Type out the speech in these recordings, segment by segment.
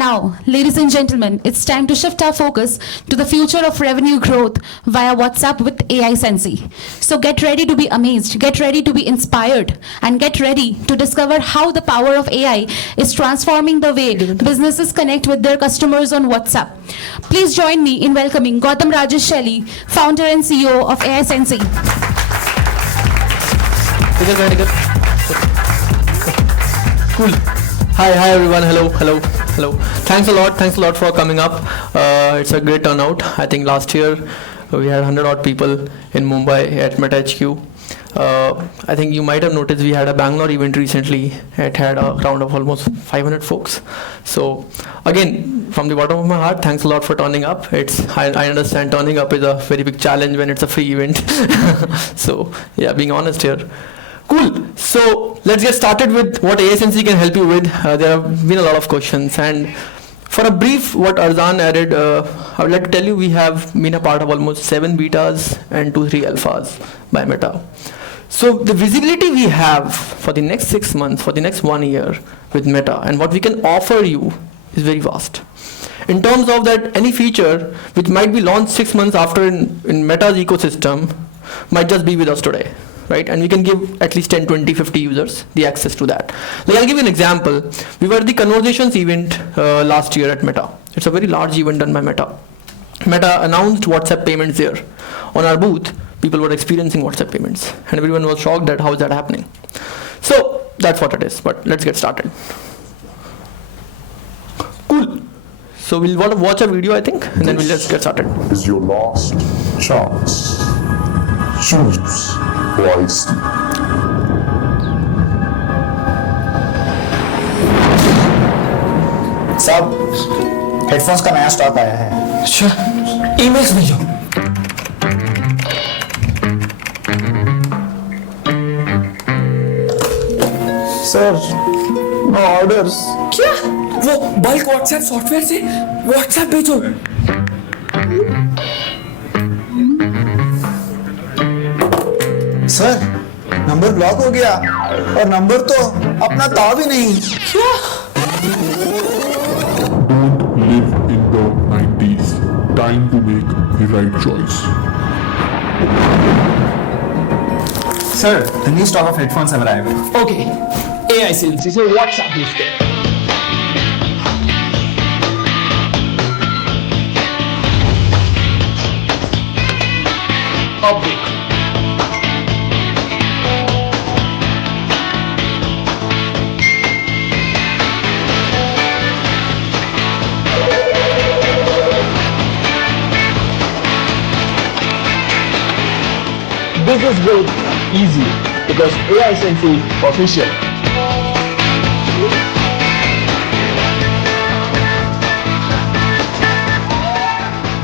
now, ladies and gentlemen, it's time to shift our focus to the future of revenue growth via WhatsApp with AiSensy. So get ready to be amazed, get ready to be inspired, and get ready to discover how the power of AI is transforming the way businesses connect with their customers on WhatsApp. Please join me in welcoming Gautam Rajesh Shelly, founder and CEO of AiSensy. Very good. Cool. Hi everyone. Hello. Thanks a lot for coming up. It's a great turnout. I think last year we had 100 odd people in Mumbai at Meta HQ. I think you might have noticed we had a Bangalore event recently. It had a crowd of almost 500 folks. So again, from the bottom of my heart, thanks a lot for turning up. I understand turning up is a very big challenge when it's a free event. So yeah, being honest here. Cool. So let's get started with what AiSensy can help you with. There have been a lot of questions, and for a brief, what Arzan added, I would like to tell you we have been a part of almost 7 betas and 2-3 alphas by Meta. So the visibility we have for the next 6 months, for the next 1 year with Meta, and what we can offer you is very vast. In terms of that, any feature which might be launched 6 months after in Meta's ecosystem might just be with us today. Right? And we can give at least 10, 20, 50 users the access to that. Like I'll give you an example. We were at the Conversations event last year at Meta. It's a very large event done by Meta. Meta announced WhatsApp payments there. On our booth, people were experiencing WhatsApp payments, and everyone was shocked at how is that happening. So that's what it is, but let's get started. Cool. So we'll want to watch a video, I think, and then we'll just get started. Is your last chance. Choose wisely. साहब, headphones का नया stock आया है। अच्छा, emails भेजो। Sir, no orders. क्या? वो bulk WhatsApp software से व्हाट्सएप भेजो। सर, नंबर ब्लॉक हो गया और नंबर तो अपना था भी नहीं। क्या? Don't live in the 90s. Time to make the right choice. Sir, the new stock of headphones have arrived. Okay. AiSensy से WhatsApp भेजते हैं। अब देख। Business growth easy because AiSensy official.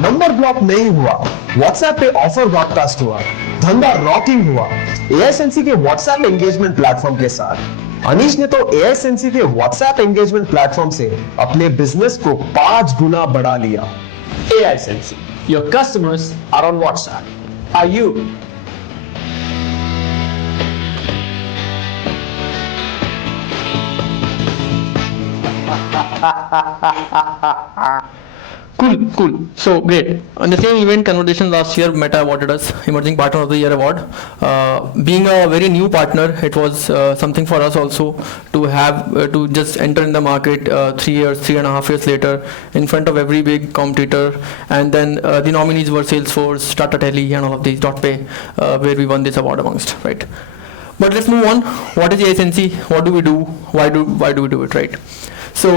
Number block नहीं हुआ, व्हाट्सएप पे offer broadcast हुआ, धंधा रॉकिंग हुआ AiSensy के व्हाट्सएप एंगेजमेंट प्लेटफॉर्म के साथ। अनीश ने तो AiSensy के व्हाट्सएप एंगेजमेंट प्लेटफॉर्म से अपने बिजनेस को 5 गुना बढ़ा लिया। AiSensy, your customers are on WhatsApp. Are you? Cool. So great. On the same event, Conversations last year, Meta awarded us Emerging Partner of the Year award. Being a very new partner, it was something for us also to have to just enter in the market 3.5 years later in front of every big competitor. And then the nominees were Salesforce, Tata Tele, and all of these, .pay, where we won this award amongst, right? But let's move on. What is AiSensy? What do we do? Why do we do it, right? So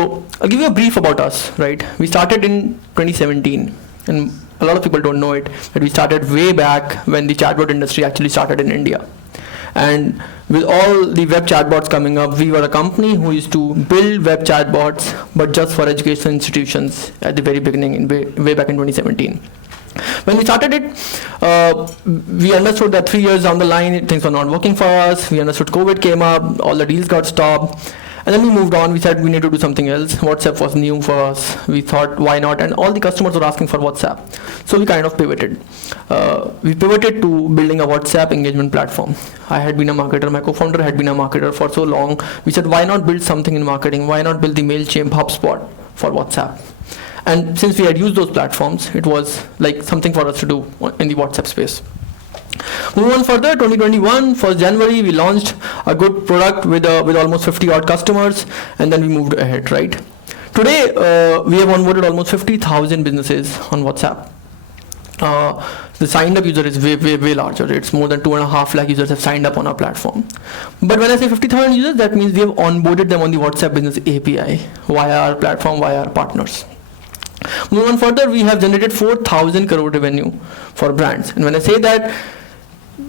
I'll give you a brief about us, right? We started in 2017, and a lot of people don't know it, but we started way back when the chatbot industry actually started in India. And with all the web chatbots coming up, we were a company who used to build web chatbots, but just for education institutions at the very beginning, way back in 2017. When we started it, we understood that 3 years down the line, things were not working for us. We understood COVID came up, all the deals got stopped. And then we moved on. We said we need to do something else. WhatsApp was new for us. We thought, why not? And all the customers were asking for WhatsApp. So we kind of pivoted. We pivoted to building a WhatsApp engagement platform. I had been a marketer. My co-founder had been a marketer for so long. We said, why not build something in marketing? Why not build the MailChimp HubSpot for WhatsApp? And since we had used those platforms, it was like something for us to do in the WhatsApp space. Move on further, 2021, 1st January, we launched a good product with almost 50 odd customers, and then we moved ahead, right? Today, we have onboarded almost 50,000 businesses on WhatsApp. The signed up user is way larger. It's more than 2.5 lakh users have signed up on our platform. But when I say 50,000 users, that means we have onboarded them on the WhatsApp Business API via our platform, via our partners. Moving on further, we have generated 4,000 crore revenue for brands. And when I say that,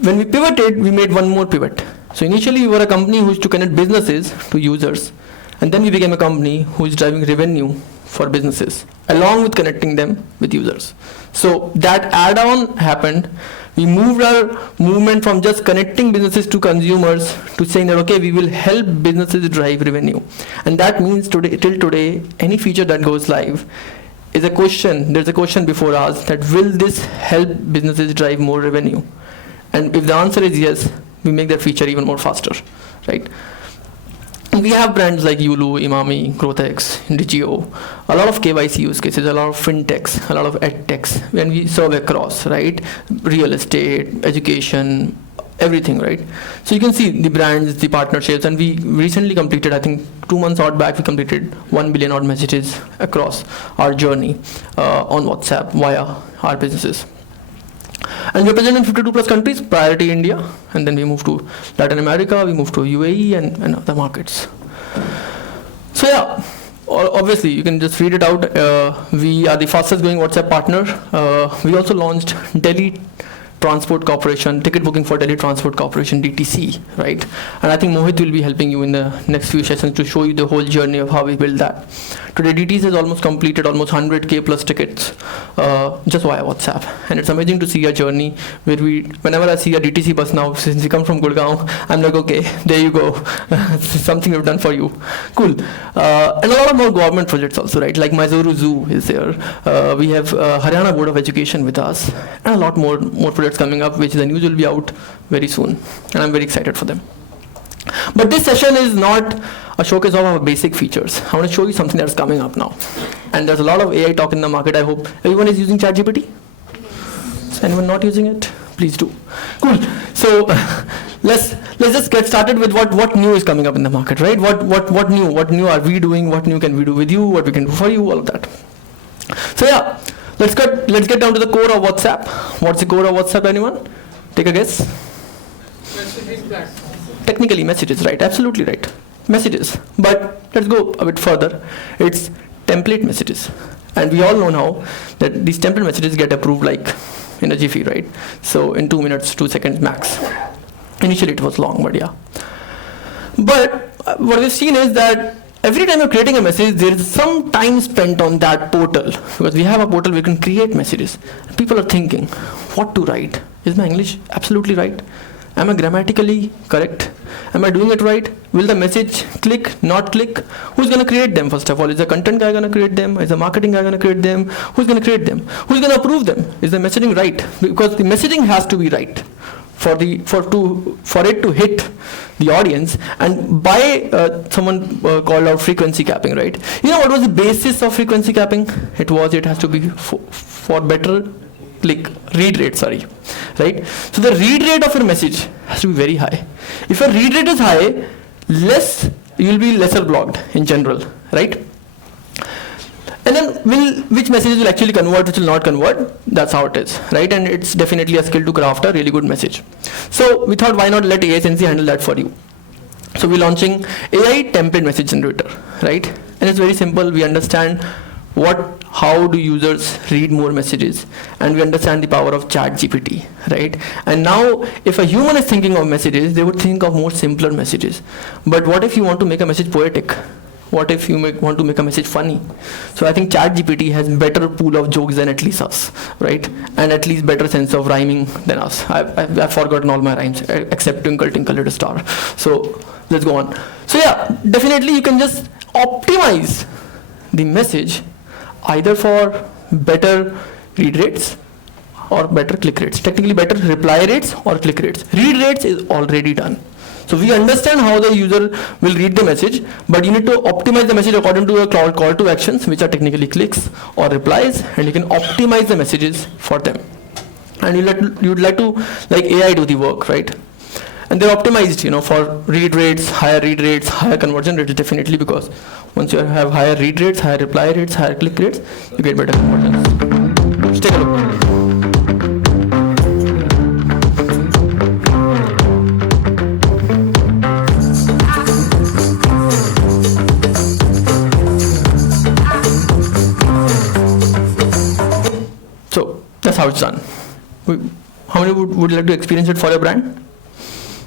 when we pivoted, we made one more pivot. So initially we were a company who used to connect businesses to users, and then we became a company who is driving revenue for businesses along with connecting them with users. So that add-on happened. We moved our movement from just connecting businesses to consumers to saying that, okay, we will help businesses drive revenue. And that means today, till today, any feature that goes live is a question. There's a question before us that will this help businesses drive more revenue? And if the answer is yes, we make that feature even more faster, right? We have brands like Yulu, Imami, GrowthX, Digio, a lot of KYC use cases, a lot of fintechs, a lot of edtechs, when we serve across, right? Real estate, education, everything, right? So you can see the brands, the partnerships, and we recently completed, I think 2 months out back, we completed 1 billion odd messages across our journey on WhatsApp via our businesses. And we represent in 52 plus countries, priority India, and then we moved to Latin America, we moved to UAE and other markets. So yeah, obviously you can just read it out. We are the fastest growing WhatsApp partner. We also launched Delhi Transport Corporation, ticket booking for Delhi Transport Corporation, DTC, right? And I think Mohit will be helping you in the next few sessions to show you the whole journey of how we build that. Today, DTC has almost completed almost 100K plus tickets just via WhatsApp. And it's amazing to see a journey where whenever I see a DTC bus now, since we come from Gurgaon, I'm like, okay, there you go. Something we've done for you. Cool. And a lot of more government projects also, right? Like Mysuru Zoo is there. We have Haryana Board of Education with us, and a lot more projects coming up, which the news will be out very soon. And I'm very excited for them. But this session is not a showcase of our basic features. I want to show you something that's coming up now. And there's a lot of AI talk in the market. I hope everyone is using ChatGPT. Is anyone not using it? Please do. Cool. So let's just get started with what new is coming up in the market, right? What new are we doing? What new can we do with you? What we can do for you? All of that. So yeah, let's get down to the core of WhatsApp. What's the core of WhatsApp? Anyone? Take a guess. Technically messages, right? Absolutely right. Messages. But let's go a bit further. It's template messages. And we all know now that these template messages get approved like in a jiffy, right? So in 2 minutes, 2 seconds max. Initially it was long, but yeah. But what we've seen is that every time you're creating a message, there is some time spent on that portal. Because we have a portal where we can create messages. People are thinking, what to write? Is my English absolutely right? Am I grammatically correct? Am I doing it right? Will the message click, not click? Who's going to create them, first of all? Is the content guy going to create them? Is the marketing guy going to create them? Who's going to create them? Who's going to approve them? Is the messaging right? Because the messaging has to be right for it to hit the audience. And by someone called out frequency capping, right? You know what was the basis of frequency capping? It has to be for better read rate, right? So the read rate of your message has to be very high. If your read rate is high, you will be lesser blocked in general, right? And then which messages will actually convert, which will not convert? That's how it is, right? And it's definitely a skill to craft a really good message. So we thought, why not let AiSensy handle that for you? So we're launching AI template message generator, right? And it's very simple. We understand how do users read more messages, and we understand the power of ChatGPT, right? And now if a human is thinking of messages, they would think of more simpler messages. But what if you want to make a message poetic? What if you want to make a message funny? So I think ChatGPT has better pool of jokes than at least us, right? And at least better sense of rhyming than us. I've forgotten all my rhymes except Twinkle Twinkle Little Star. So let's go on. So yeah, definitely you can just optimize the message either for better read rates or better click rates. Technically better reply rates or click rates. Read rates is already done. So we understand how the user will read the message, but you need to optimize the message according to your call to actions, which are technically clicks or replies, and you can optimize the messages for them. And you'd like to like AI do the work, right? And they're optimized, for read rates, higher conversion rates, definitely, because once you have higher read rates, higher reply rates, higher click rates, you get better conversions. Let's take a look. So that's how it's done. How many would like to experience it for your brand?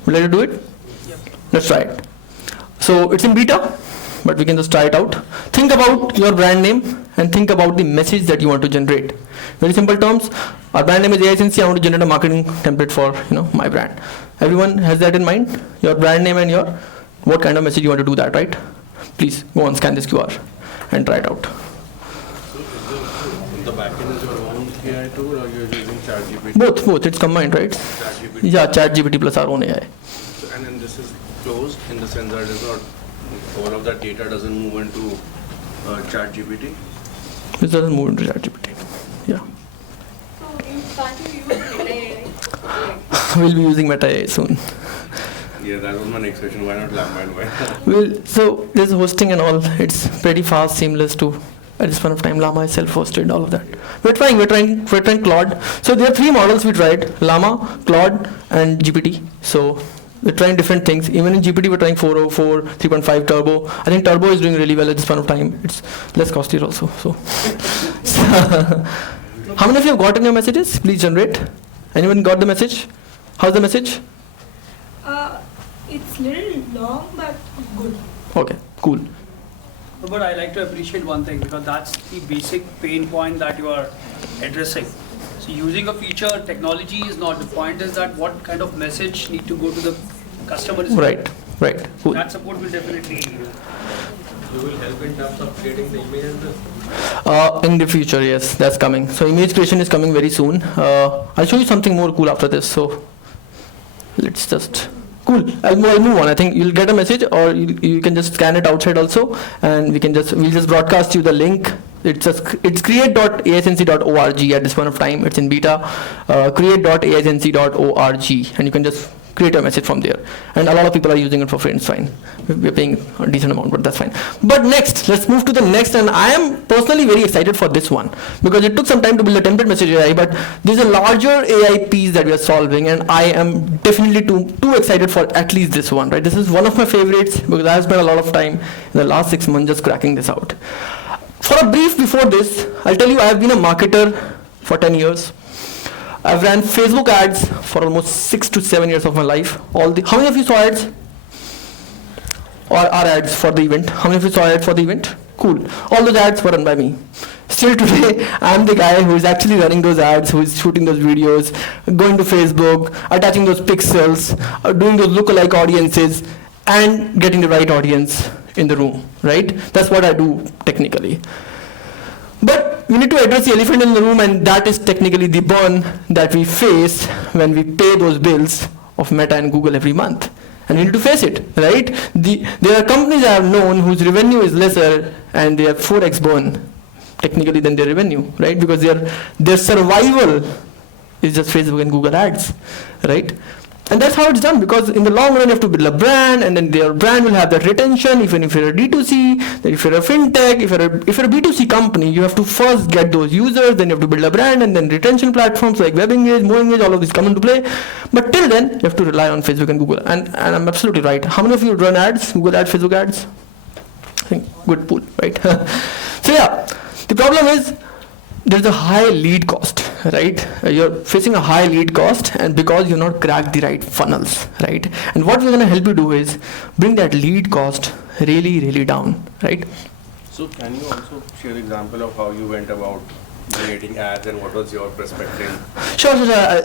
Would you like to do it? Yep. Let's try it. So it's in beta, but we can just try it out. Think about your brand name and think about the message that you want to generate. Very simple terms. Our brand name is AiSensy. I want to generate a marketing template for my brand. Everyone has that in mind? Your brand name and what kind of message you want to do that, right? Please go on, scan this QR and try it out. The backend is your own AI tool or you're using ChatGPT? Both. It's combined, right? ChatGPT. Yeah, ChatGPT plus our own AI. So, and then this is closed in the sense that it's not all of that data doesn't move into ChatGPT. This doesn't move into ChatGPT. Yeah. So can't you use Meta AI? We'll be using Meta AI soon. Yeah, that was my next question. Why not Llama? So there's hosting and all. It's pretty fast, seamless too. At this point of time, Llama is self-hosted, all of that. We're trying Claude. So there are 3 models we tried: Llama, Claude, and GPT. So we're trying different things. Even in GPT, we're trying 404, 3.5 Turbo. I think Turbo is doing really well at this point of time. It's less costly also. So how many of you have gotten your messages? Please generate. Anyone got the message? How's the message? It's little long but good. Okay, cool. But I like to appreciate one thing, because that's the basic pain point that you are addressing. So using a feature, technology is not the point, is that what kind of message need to go to the customer. Right. Cool. That support will definitely You will help in terms of creating the images? In the future, yes, that's coming. So image creation is coming very soon. I'll show you something more cool after this. So let's just... Cool. I'll move on. I think you'll get a message, or you can just scan it outside also, and we'll just broadcast you the link. It's create.aisensy.org at this point of time. It's in beta. Create.aisensy.org, and you can just create a message from there. And a lot of people are using it for free, and it's fine. We're paying a decent amount, but that's fine. But next, let's move to the next, and I am personally very excited for this one, because it took some time to build a template message AI, but there's a larger AI piece that we are solving, and I am definitely too excited for at least this one, right? This is one of my favorites, because I have spent a lot of time in the last 6 months just cracking this out. For a brief before this, I'll tell you I have been a marketer for 10 years. I've ran Facebook ads for almost 6 to 7 years of my life. How many of you saw ads? Or our ads for the event? How many of you saw ads for the event? Cool. All those ads were run by me. Still today, I'm the guy who is actually running those ads, who is shooting those videos, going to Facebook, attaching those pixels, doing those lookalike audiences, and getting the right audience in the room, right? That's what I do technically. But we need to address the elephant in the room, and that is technically the burn that we face when we pay those bills of Meta and Google every month. And we need to face it, right? There are companies I have known whose revenue is lesser and they have 4x burn technically than their revenue, right? Because their survival is just Facebook and Google ads, right? And that's how it's done, because in the long run you have to build a brand, and then their brand will have that retention. Even if you're a D2C, then if you're a fintech, if you're a B2C company, you have to first get those users, then you have to build a brand, and then retention platforms like WebEngage, MoEngage, all of these come into play. But till then, you have to rely on Facebook and Google. And I'm absolutely right. How many of you run ads, Google ads, Facebook ads? I think good pool, right? So yeah, the problem is there's a high lead cost, right? You're facing a high lead cost, and because you're not cracked the right funnels, right? And what we're going to help you do is bring that lead cost really, really down, right? So can you also share example of how you went about generating ads, and what was your perspective? Sure.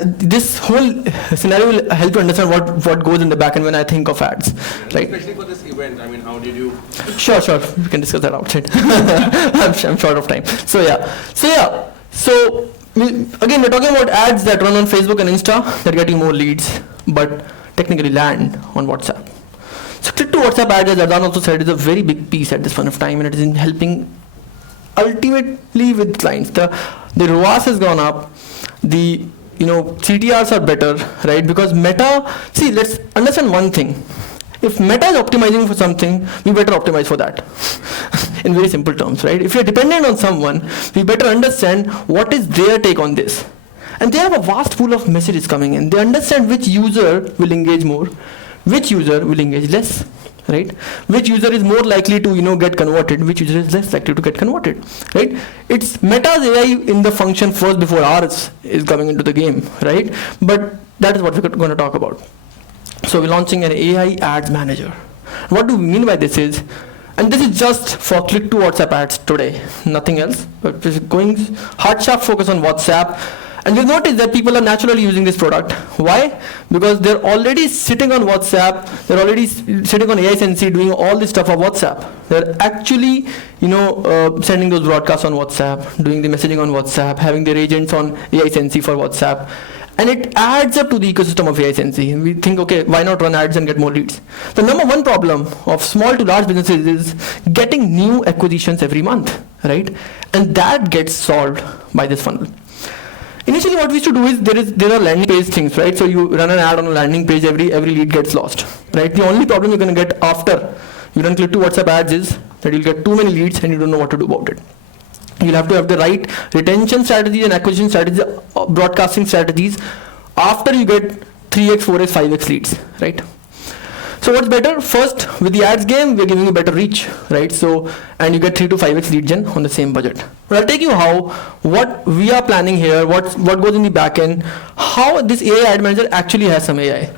This whole scenario will help you understand what goes in the back end when I think of ads, right? Especially for this event, I mean, how did you? Sure. We can discuss that outside. I'm short of time. So again, we're talking about ads that run on Facebook and Insta that are getting more leads, but technically land on WhatsApp. So click to WhatsApp ads, as Ardan also said, is a very big piece at this point of time, and it is in helping ultimately with clients. The ROAS has gone up. The CTRs are better, right? Because Meta, see, let's understand one thing. If Meta is optimizing for something, we better optimize for that. In very simple terms, right? If you're dependent on someone, we better understand what is their take on this. And they have a vast pool of messages coming in. They understand which user will engage more, which user will engage less, right? Which user is more likely to get converted, which user is less likely to get converted, right? It's Meta's AI in the function first before ours is coming into the game, right? But that is what we're going to talk about. So we're launching an AI ads manager. What do we mean by this is, and this is just for click to WhatsApp ads today, nothing else, but we're going hard sharp focus on WhatsApp. And you'll notice that people are naturally using this product. Why? Because they're already sitting on WhatsApp, they're already sitting on AiSensy doing all this stuff on WhatsApp. They're actually, sending those broadcasts on WhatsApp, doing the messaging on WhatsApp, having their agents on AiSensy for WhatsApp. And it adds up to the ecosystem of AiSensy. We think, okay, why not run ads and get more leads? The number one problem of small to large businesses is getting new acquisitions every month, right? And that gets solved by this funnel. Initially, what we used to do is there are landing page things, right? So you run an ad on a landing page, every lead gets lost, right? The only problem you're going to get after you run click to WhatsApp ads is that you'll get too many leads and you don't know what to do about it. You'll have to have the right retention strategies and acquisition strategies, broadcasting strategies after you get 3x, 4x, 5x leads, right? So what's better? First, with the ads game, we're giving you better reach, right? So, and you get 3 to 5x lead gen on the same budget. But I'll take you what we are planning here, what goes in the back end, how this AI ad manager actually has some AI.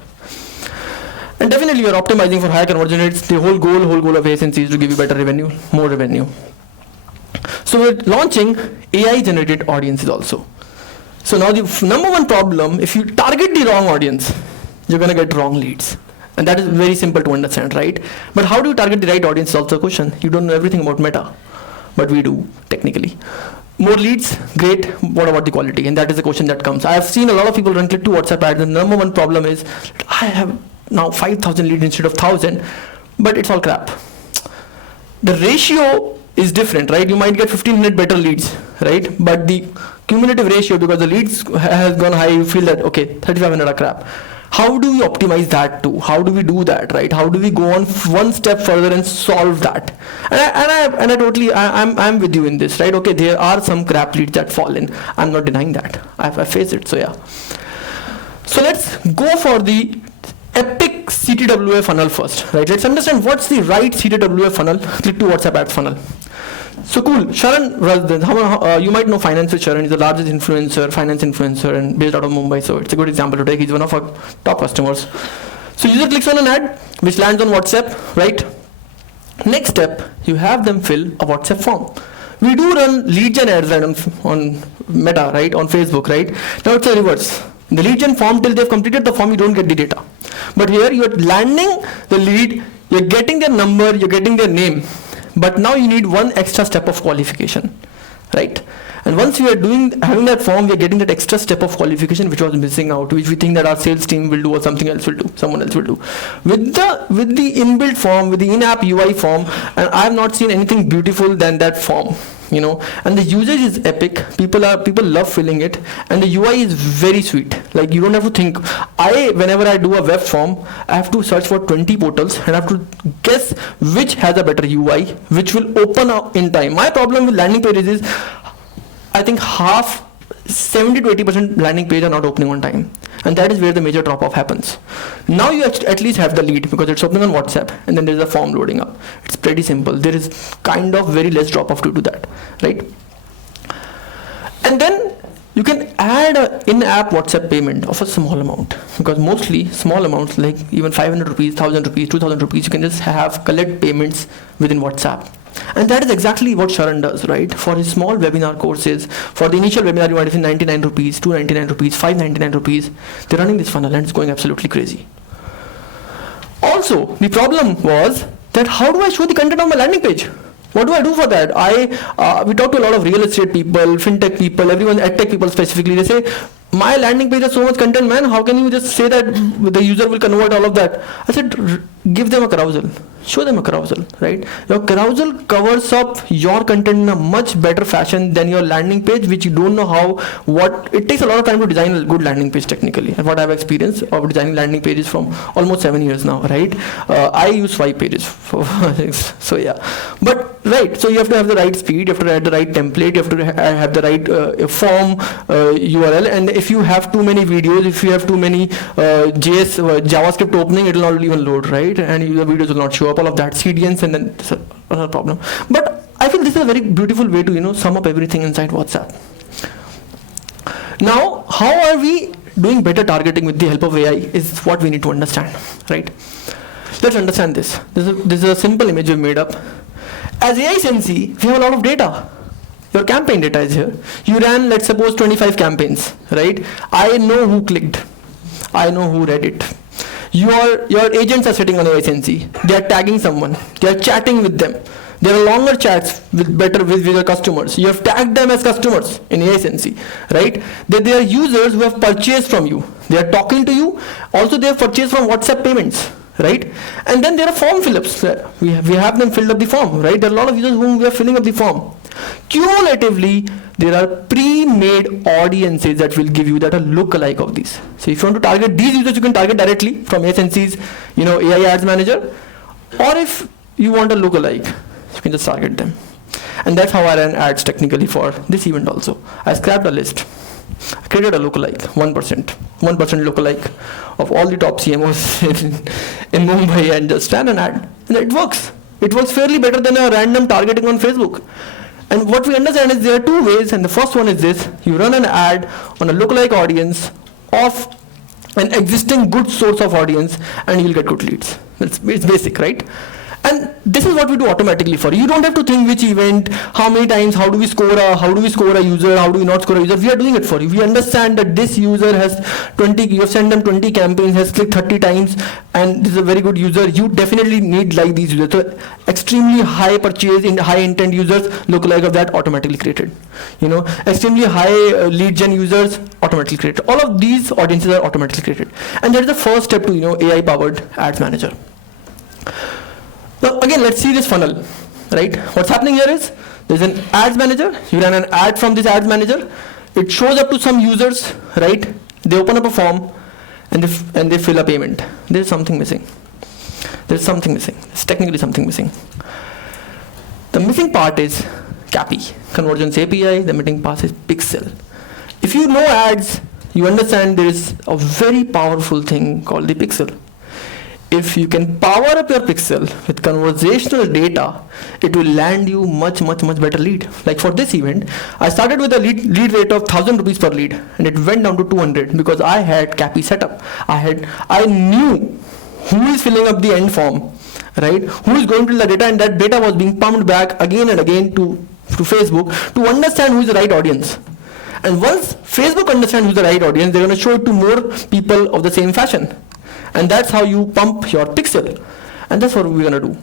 And definitely you're optimizing for higher conversion rates. The whole goal of AiSensy is to give you better revenue, more revenue. So we're launching AI generated audiences also. So now the number one problem, if you target the wrong audience, you're going to get wrong leads. And that is very simple to understand, right? But how do you target the right audience is also a question. You don't know everything about Meta, but we do technically. More leads, great. What about the quality? And that is the question that comes. I have seen a lot of people run click to WhatsApp ads. The number one problem is I have now 5,000 leads instead of 1,000, but it's all crap. The ratio is different, right? You might get 1,500 better leads, right? But the cumulative ratio, because the leads has gone high, you feel that, okay, 3,500 are crap. How do we optimize that too? How do we do that, right? How do we go on one step further and solve that? And I totally, I'm with you in this, right? Okay, there are some crap leads that fall in. I'm not denying that. I face it, so yeah. So let's go for the epic CTWA funnel first, right? Let's understand what's the right CTWA funnel, click to WhatsApp ads funnel. So cool, Sharan, you might know finance with Sharan. He's the largest finance influencer, and based out of Mumbai. So it's a good example to take. He's one of our top customers. So user clicks on an ad, which lands on WhatsApp, right? Next step, you have them fill a WhatsApp form. We do run lead gen ads right on Meta, right? On Facebook, right? Now it's a reverse. The lead gen form, till they've completed the form, you don't get the data. But here you're landing the lead, you're getting their number, you're getting their name. But now you need one extra step of qualification, right? And once you are having that form, we are getting that extra step of qualification which was missing out, which we think that our sales team will do or someone else will do. With the inbuilt form, with the in-app UI form, and I have not seen anything beautiful than that form. And the usage is epic. People love filling it, and the UI is very sweet. Like, you don't have to think. Whenever I do a web form, I have to search for 20 portals and I have to guess which has a better UI, which will open up in time. My problem with landing pages is, I think 70 to 80% landing page are not opening on time, and that is where the major drop off happens. Now you at least have the lead because it's opening on WhatsApp, and then there's a form loading up. It's pretty simple. There is kind of very less drop off due to that, right? And then you can add an in-app WhatsApp payment of a small amount, because mostly small amounts like even 500 rupees, 1,000 rupees, 2,000 rupees, you can just collect payments within WhatsApp. And that is exactly what Sharan does, right? For his small webinar courses, for the initial webinar you might have seen 99 rupees, 299 rupees, 599 rupees, they're running this funnel and it's going absolutely crazy. Also, the problem was that how do I show the content on my landing page? What do I do for that? We talk to a lot of real estate people, fintech people, everyone, edtech people specifically. They say, my landing page has so much content, man. How can you just say that the user will convert all of that? I said, give them a carousel. Show them a carousel, right? Your carousel covers up your content in a much better fashion than your landing page, which you don't know it takes a lot of time to design a good landing page technically. And what I've experienced of designing landing pages from almost 7 years now, right? I use 5 pages for so yeah. But right, so you have to have the right speed, you have to have the right template, you have to have the right form URL, and if you have too many videos, if you have too many JavaScript opening, it will not even load, right? And the videos will not show up, all of that, CDNs, and then it's another problem. But I feel this is a very beautiful way to sum up everything inside WhatsApp. Now, how are we doing better targeting with the help of AI is what we need to understand, right? Let's understand this. This is a simple image we've made up. As AiSensy, we have a lot of data. Your campaign data is here. You ran, let's suppose, 25 campaigns, right? I know who clicked. I know who read it. Your agents are sitting on AiSensy. They are tagging someone. They are chatting with them. There are longer chats with your customers. You have tagged them as customers in AiSensy, right? They are users who have purchased from you. They are talking to you. Also, they have purchased from WhatsApp payments, right? And then there are form fill-ups. We have them filled up the form, right? There are a lot of users whom we are filling up the form. Cumulatively, there are pre-made audiences that will give you that a lookalike of these. So if you want to target these users, you can target directly from AiSensy's, AI Ads Manager, or if you want a lookalike, you can just target them. And that's how I ran ads technically for this event also. I scrapped a list. I created a lookalike, 1% lookalike of all the top CMOs in Mumbai, and just ran an ad. And it works. It works fairly better than a random targeting on Facebook. And what we understand is there are 2 ways, and the first one is this. You run an ad on a lookalike audience of an existing good source of audience, and you'll get good leads. It's basic, right? And this is what we do automatically for you. You don't have to think which event, how many times, how do we score a user, how do we not score a user. We are doing it for you. We understand that this user has 20, you have sent them 20 campaigns, has clicked 30 times, and this is a very good user. You definitely need like these users. So extremely high purchase in high intent users, lookalike of that automatically created. Extremely high lead gen users automatically created. All of these audiences are automatically created. And that is the first step to AI powered ads manager. Now again, let's see this funnel, right? What's happening here is there's an ads manager. You run an ad from this ads manager. It shows up to some users, right? They open up a form and they fill a payment. There's something missing. There's something missing. There's technically something missing. The missing part is CAPI, Conversions API. The missing part is Pixel. If you know ads, you understand there is a very powerful thing called the Pixel. If you can power up your pixel with conversational data, it will land you much better lead. Like for this event, I started with a lead rate of 1,000 rupees per lead, and it went down to 200 because I had CAPI set up. I knew who is filling up the end form, right? Who is going to the data, and that data was being pumped back again and again to Facebook to understand who is the right audience. And once Facebook understands who's the right audience, they're going to show it to more people of the same fashion. And that's how you pump your pixel. And that's what we're going to do,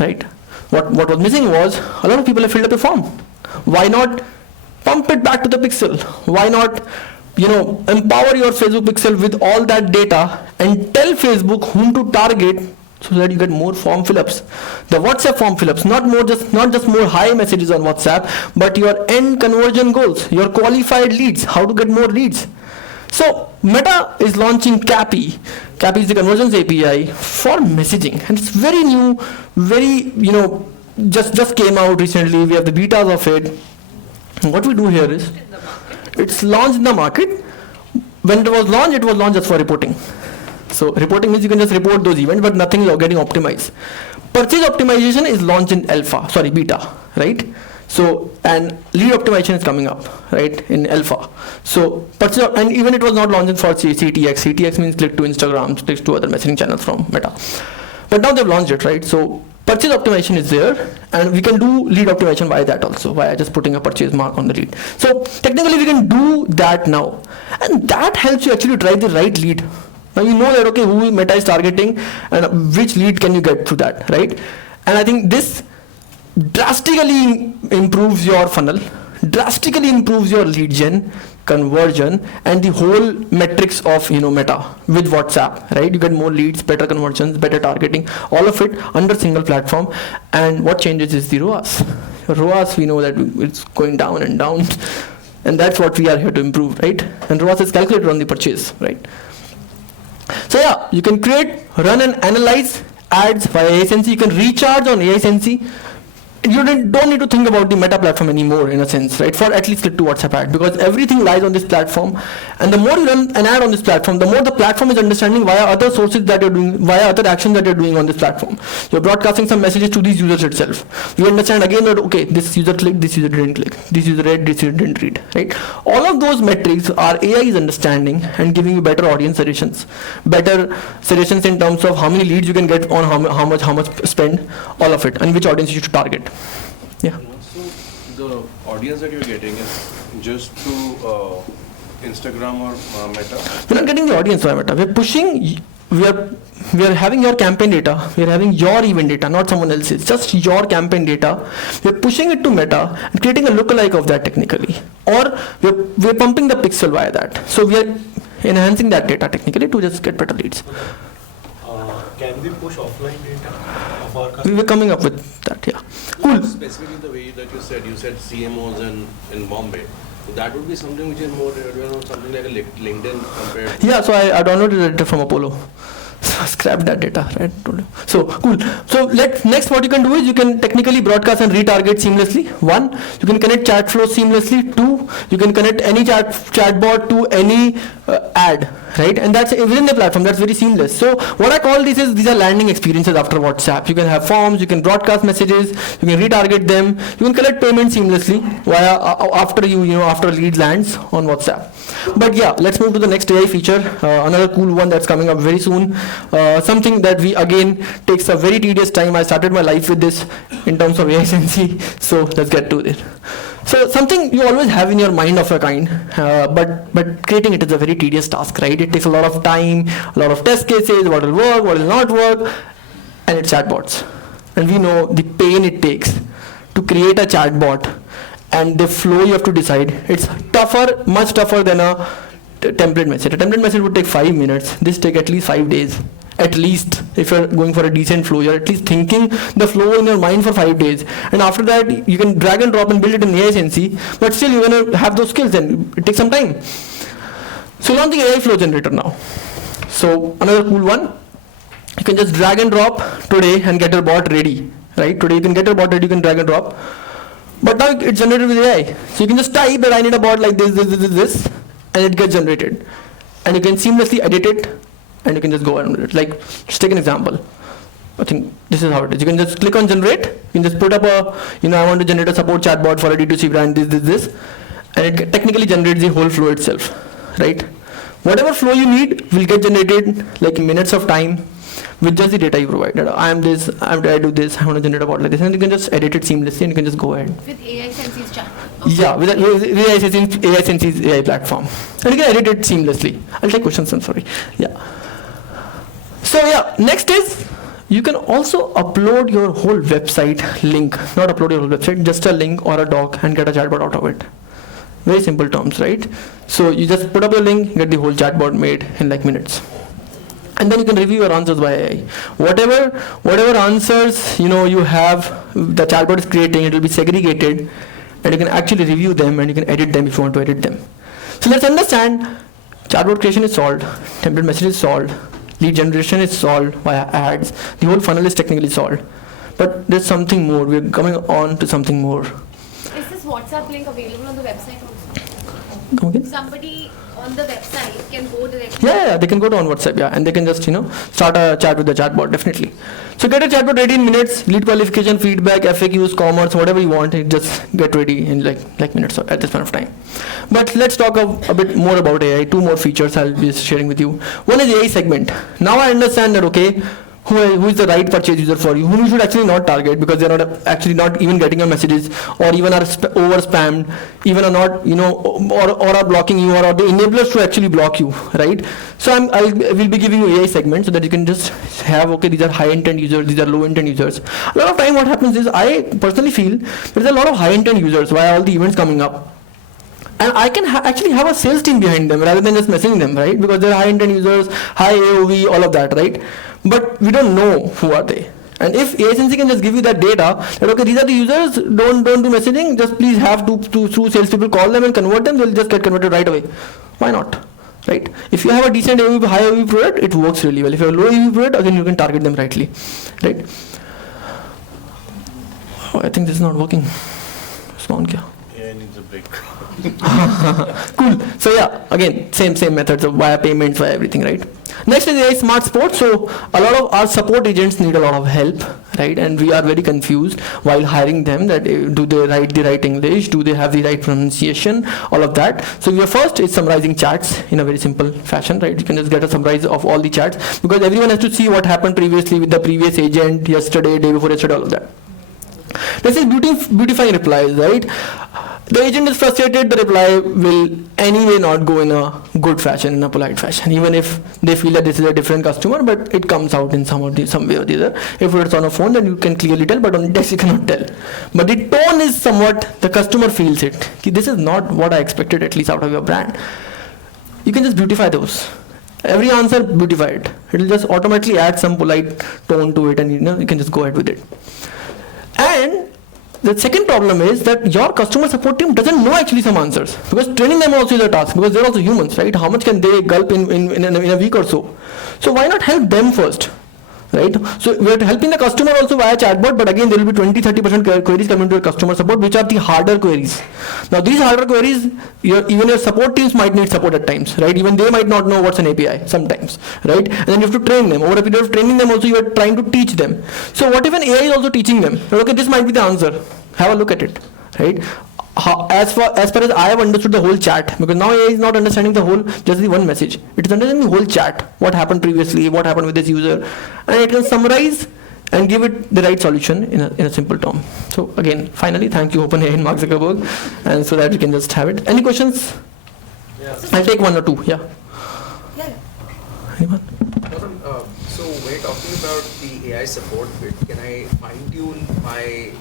right? What was missing was a lot of people have filled up a form. Why not pump it back to the pixel? Why not, empower your Facebook pixel with all that data and tell Facebook whom to target so that you get more form fill-ups. The WhatsApp form fill-ups, not just more high messages on WhatsApp, but your end conversion goals, your qualified leads, how to get more leads. So Meta is launching CAPI. CAPI is the Conversions API for messaging, and it's very new, just came out recently. We have the betas of it. And what we do here is, it's launched in the market. When it was launched just for reporting. So reporting means you can just report those events, but nothing is getting optimized. Purchase optimization is launched in beta, right? So, and lead optimization is coming up, right, in alpha. So, and even it was not launched for CTX. CTX means click to Instagram, click to other messaging channels from Meta. But now they've launched it, right? So, purchase optimization is there, and we can do lead optimization via that also, via just putting a purchase mark on the lead. So technically we can do that now, and that helps you actually drive the right lead. Now you know that, okay, who Meta is targeting and which lead can you get through that, right? And I think this drastically improves your funnel, drastically improves your lead gen, conversion, and the whole metrics of Meta with WhatsApp, right? You get more leads, better conversions, better targeting, all of it under single platform. And what changes is the ROAS. ROAS, we know that it's going down and down, and that's what we are here to improve, right? And ROAS is calculated on the purchase, right? So yeah, you can create, run and analyze ads via AiSensy. You can recharge on AiSensy. You don't need to think about the Meta platform anymore, in a sense, right? For at least the 2 WhatsApp ad, because everything lies on this platform. And the more you run an ad on this platform, the more the platform is understanding via other sources that you're doing, via other actions that you're doing on this platform. You're broadcasting some messages to these users itself. We understand again that, okay, this user clicked, this user didn't click, this user read, this user didn't read, right? All of those metrics are AI is understanding and giving you better audience suggestions, better suggestions in terms of how many leads you can get on how much spend, all of it, and which audience you should target. Yeah. So the audience that you're getting is just through Instagram or Meta? We're not getting the audience via Meta. We're pushing. We are having your campaign data. We are having your event data, not someone else's. Just your campaign data. We're pushing it to Meta and creating a lookalike of that technically, or we're pumping the pixel via that. So we are enhancing that data technically to just get better leads. Can we push offline data of our customers? We were coming up with that, yeah. Cool. Specifically the way that you said CMOs in Bombay. So that would be something which is more, something like a LinkedIn compared to... Yeah, so I downloaded the data from Apollo. So scrap that data, right? So cool. So next what you can do is you can technically broadcast and retarget seamlessly. 1, you can connect chat flow seamlessly. 2, you can connect any chatbot to any ad, right? And that's within the platform. That's very seamless. So what I call these are landing experiences after WhatsApp. You can have forms, you can broadcast messages, you can retarget them, you can collect payments seamlessly via after lead lands on WhatsApp. But yeah, let's move to the next AI feature. Another cool one that's coming up very soon. Something that we again takes a very tedious time. I started my life with this in terms of AiSensy. So let's get to it. So something you always have in your mind of a kind, but creating it is a very tedious task, right? It takes a lot of time, a lot of test cases, what will work, what will not work, and it's chatbots. And we know the pain it takes to create a chatbot and the flow you have to decide. It's tougher, much tougher than a template message. A template message would take 5 minutes. This take at least 5 days. At least, if you're going for a decent flow, you're at least thinking the flow in your mind for 5 days. And after that, you can drag and drop and build it in AiSensy, but still you're going to have those skills and it takes some time. So launching AI flow generator now. So another cool one, you can just drag and drop today and get your bot ready, right? Today you can get your bot ready, you can drag and drop. But now it's generated with AI. So you can just type that I need a bot like this, and it gets generated. And you can seamlessly edit it, and you can just go around with it. Like, just take an example. I think this is how it is. You can just click on generate. You can just put up I want to generate a support chatbot for a D2C brand, this, and it technically generates the whole flow itself, right? Whatever flow you need will get generated like in minutes of time with just the data you provided. I do this, I want to generate a bot like this, and you can just edit it seamlessly and you can just go ahead. With AiSensy's chat. Yeah, with AiSensy's AI platform. And you can edit it seamlessly. I'll take questions, I'm sorry. Yeah. So yeah, next is you can also upload your whole website link. Not upload your whole website, just a link or a doc and get a chatbot out of it. Very simple terms, right? So you just put up your link, get the whole chatbot made in like minutes. And then you can review your answers by AI. Whatever answers you have, the chatbot is creating, it will be segregated, and you can actually review them and you can edit them if you want to edit them. So let's understand, chatbot creation is solved, template message is solved, lead generation is solved via ads, the whole funnel is technically solved. But there's something more, we're coming on to something more. Is this WhatsApp link available on the website also? Come again? Somebody on the website can go directly? Yeah, they can go to on WhatsApp, yeah, and they can just, start a chat with the chatbot, definitely. So get a chatbot ready in minutes, lead qualification, feedback, FAQs, commerce, whatever you want, just get ready in like minutes at this point of time. But let's talk a bit more about AI. 2 more features I'll be sharing with you. One is AI segment. Now I understand that, okay, who is the right purchase user for you, whom you should actually not target because they're not actually not even getting your messages, or even are over spammed, even are not, or are blocking you, or are the enablers to actually block you, right? So we'll be giving you AI segments so that you can just have, okay, these are high intent users, these are low intent users. A lot of time what happens is, I personally feel there's a lot of high intent users via all the events coming up. And I can actually have a sales team behind them rather than just messaging them, right? Because they're high intent users, high AOV, all of that, right? But we don't know who are they. And if AiSensy can just give you that data, that okay, these are the users, don't do messaging, just please have two salespeople call them and convert them, they'll just get converted right away. Why not? Right? If you have a decent AOV, high AOV product, it works really well. If you have a low AOV product, again, you can target them rightly, right? Oh, I think this is not working. It's on kya? AI needs a break. Cool. So yeah, again, same methods of via payments, via everything, right? Next is AI smart support. So a lot of our support agents need a lot of help, right? And we are very confused while hiring them that do they write the right English? Do they have the right pronunciation? All of that. So your first is summarizing chats in a very simple fashion, right? You can just get a summary of all the chats because everyone has to see what happened previously with the previous agent, yesterday, day before yesterday, all of that. This is beautifying replies, right? The agent is frustrated, the reply will anyway not go in a good fashion, in a polite fashion, even if they feel that this is a different customer, but it comes out in some way or the other. If it's on a phone, then you can clearly tell, but on text you cannot tell. But the tone is somewhat, the customer feels it. This is not what I expected, at least out of your brand. You can just beautify those. Every answer, beautify it. It will just automatically add some polite tone to it, and you can just go ahead with it. And the second problem is that your customer support team doesn't know actually some answers, because training them also is a task, because they're also humans, right? How much can they gulp in a week or so? So why not help them first, right? So we're helping the customer also via chatbot, but again there will be 20-30% queries coming to your customer support, which are the harder queries. Now these harder queries, even your support teams might need support at times, right? Even they might not know what's an API sometimes, right? And then you have to train them. Over a period of training them also, you are trying to teach them. So what if an AI is also teaching them? Okay, this might be the answer. Have a look at it, right? As far as I have understood the whole chat, because now AI is not understanding the whole, just the one message. It is understanding the whole chat, what happened previously, what happened with this user, and it can summarize and give it the right solution in a simple term. So again, finally, thank you OpenAI and Mark Zuckerberg, and so that we can just have it. Any questions? Yeah. I'll take one or two. Yeah. Anyone? So we're talking about the AI support bit. Can I fine tune my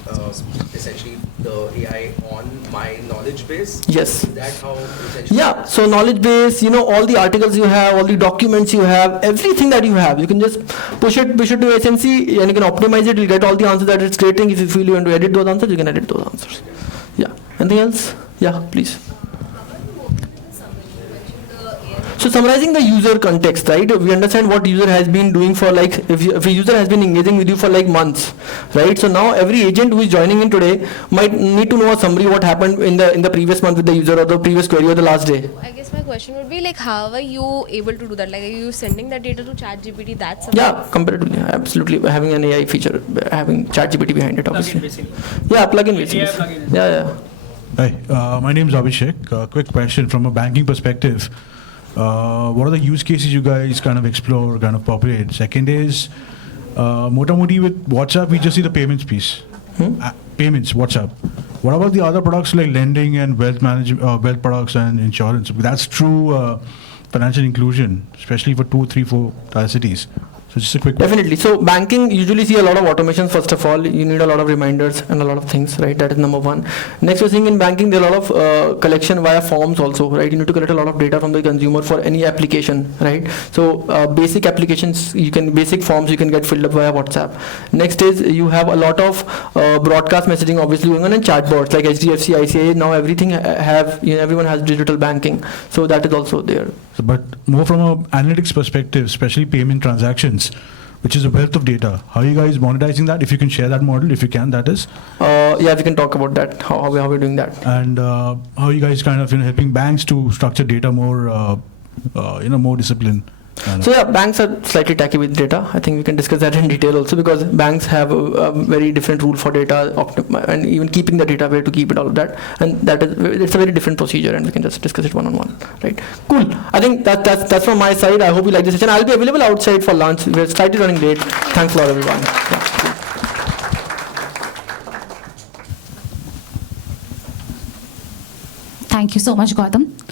essentially the AI on my knowledge base? Yes. Is that how essentially? Yeah. So knowledge base, all the articles you have, all the documents you have, everything that you have, you can just push it to AiSensy, and you can optimize it. You'll get all the answers that it's creating. If you feel you want to edit those answers, you can edit those answers. Yeah. Anything else? Yeah, please. So summarizing the user context, right? We understand what user has been doing for if a user has been engaging with you for months, right? So now every agent who is joining in today might need to know a summary what happened in the previous month with the user, or the previous query, or the last day. I guess my question would be how are you able to do that? Are you sending that data to ChatGPT? That's yeah, comparatively, absolutely. Having an AI feature, having ChatGPT behind it, obviously. Plugin, Yeah, plugin basically. AI plugin. Yeah. Hi, my name is Abhishek. Quick question from a banking perspective. What are the use cases you guys kind of explore, kind of populate? Second is, Mota Moti with WhatsApp, we just see the payments piece. Payments, WhatsApp. What about the other products like lending and wealth management, wealth products and insurance? That's true financial inclusion, especially for 2, 3, 4 tier cities. So just a quick question. Definitely. So banking usually see a lot of automations. First of all, you need a lot of reminders and a lot of things, right? That is number one. Next, we're seeing in banking there are a lot of collection via forms also, right? You need to collect a lot of data from the consumer for any application, right? So basic applications, basic forms you can get filled up via WhatsApp. Next is you have a lot of broadcast messaging obviously going on, and chatbots like HDFC, ICICI. Now everything everyone has digital banking, so that is also there. But more from an analytics perspective, especially payment transactions, which is a wealth of data. How are you guys monetizing that? If you can share that model, if you can, that is. Yeah, we can talk about that. How we're doing that. And how are you guys kind of helping banks to structure data more, more discipline So yeah, banks are slightly tacky with data. I think we can discuss that in detail also, because banks have a very different rule for data and even keeping the data, where to keep it, all of that. And it's a very different procedure, and we can just discuss it one-on-one, right? Cool. I think that's from my side. I hope you like this session. I'll be available outside for lunch. We're slightly running late. Thanks a lot, everyone. Yeah. Thank you so much, Gautam.